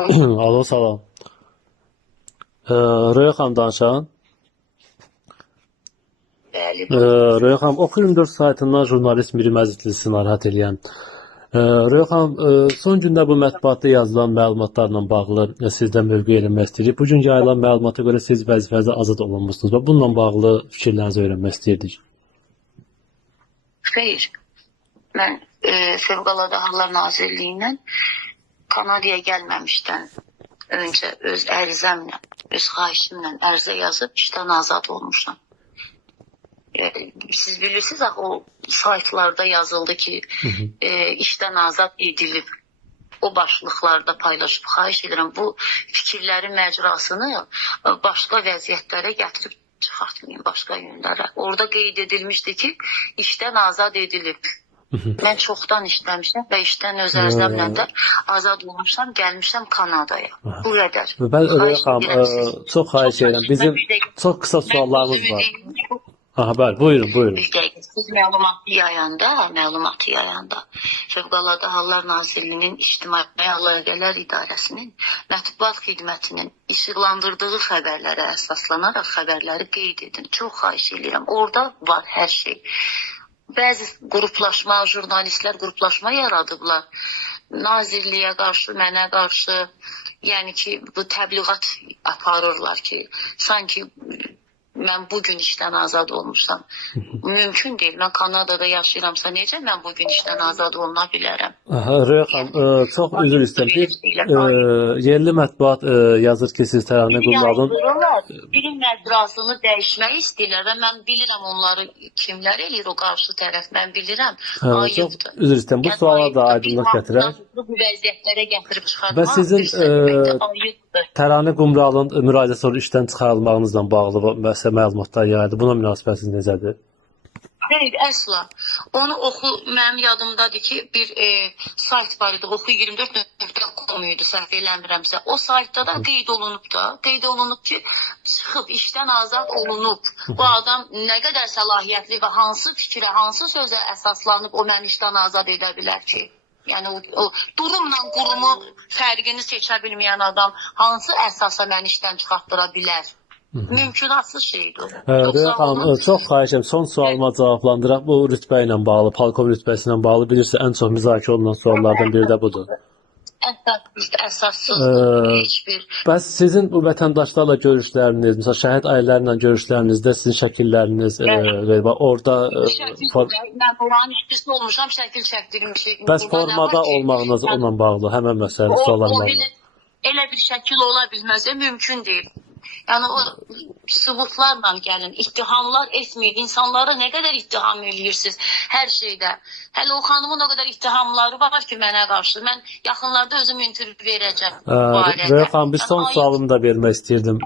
Alo, salam. Röya xanım danışan. Bəli, buyurun. Röya xanım, Oxu24 saytından jurnalist Miri Məzitli narahat eləyən. Röya xanım, son gündə bu mətbuatda yazılan məlumatlarla bağlı sizdən mövqe eləmək istəyirik. Bu gün yayılan məlumata görə siz vəzifənizə azad olunmusunuz və bununla bağlı fikirlərinizi öyrənmək istəyirdik. Xeyr, mən Fövqəladə Hallar Nazirliyindən Kanadaya gəlməmişdən öncə öz ərizəmlə, öz xahişimlə ərizə yazıb işdən azad olmuşam. Siz bilirsiniz, o saytlarda yazıldı ki, işdən azad edilib. O başlıqlarda paylaşıb, xahiş edirəm, bu fikirlərin məcrasını başqa vəziyyətlərə gətirib çıxartmayın, başqa yönlərə. Orada qeyd edilmişdi ki, işdən azad edilib. Mən çoxdan işləmişəm və işdən öz ərzəmlə də azad olmuşam, gəlmişəm Kanadaya. Bu qədər. Röya xanım, çox xahiş edirəm. Bizim çox qısa suallarımız var. Aha, bəli, buyurun. Siz məlumatı yayanda Fövqəladə Hallar Nazirliyinin İctimai Əlaqələr İdarəsinin mətbuat xidmətinin işıqlandırdığı xəbərlərə əsaslanaraq xəbərləri qeyd edin. Çox xahiş edirəm. Orada var hər şey. Bəzi qruplaşma, jurnalistlər qruplaşma yaradıblar. Nazirliyə qarşı, mənə qarşı, yəni ki, bu təbliğat aparırlar ki, sanki mən bugün işdən azad olmuşam. Mümkün deyil. Mən Kanadada yaşayıramsa necə mən bugün işdən azad oluna bilərəm? Röya xanım, çox üzr istəyirəm. Yerli mətbuat yazır ki, siz Təranə Qumralın... Dilin məcrasını dəyişmək istəyirlər və mən bilirəm onları kimlər eləyir o qarşı tərəf, mən bilirəm. Ayıbdır. Üzr istəyirəm, bu suala da aydınlıq gətirək. Bu vəziyyətlərə gətirib çıxartmaq Və sizin Təranə Qumralın müraciət sonra işdən çıxarılmağınızla bağlı məlumatlar yayıldı. Buna münasibətiniz necədir? Hayır, əsla. Onu mənim yadımdadır ki, bir sayt var idi, oxu24.com idi, səhv eləmirəmsə. O saytda da qeyd olunub ki, çıxıb, işdən azad olunub. Bu adam nə qədər səlahiyyətli və hansı fikrə, hansı sözə əsaslanıb o məni işdən azad edə bilər ki? Yəni, o durumla qurumu fərqini seçə bilməyən adam hansı əsasa məni işdən çıxartdıra bilər? Mümkünatsız şeydir. Röya xanım, çox xahiş edirəm, son sualıma cavablandıraq. Bu rütbə ilə bağlı, polkovnik rütbəsi ilə bağlı bilirsiniz, ən çox müzakirə olunan suallardan biri də budur. Əsassızdır, heç bir. Bəs sizin bu vətəndaşlarla görüşləriniz, məsələn, şəhid ailələrlə görüşlərinizdə sizin şəkilləriniz orada... Mən oranın işçisi olmuşam, şəkil çəkdirmişim. Bəs formada olmağınız onunla bağlı, həmən məsələ suallarla bağlı. Elə bir şəkil ola bilməz, mümkün deyil. Yəni o sübutlarla gəlin, ittihamlar etməyin. İnsanlara nə qədər ittiham eləyirsiniz hər şeydə. Hələ o xanımın o qədər ittihamları var ki, mənə qarşı. Mən yaxınlarda özüm intervyu verəcəm. Röya xanım, bir son sualımı da vermək istəyirdim.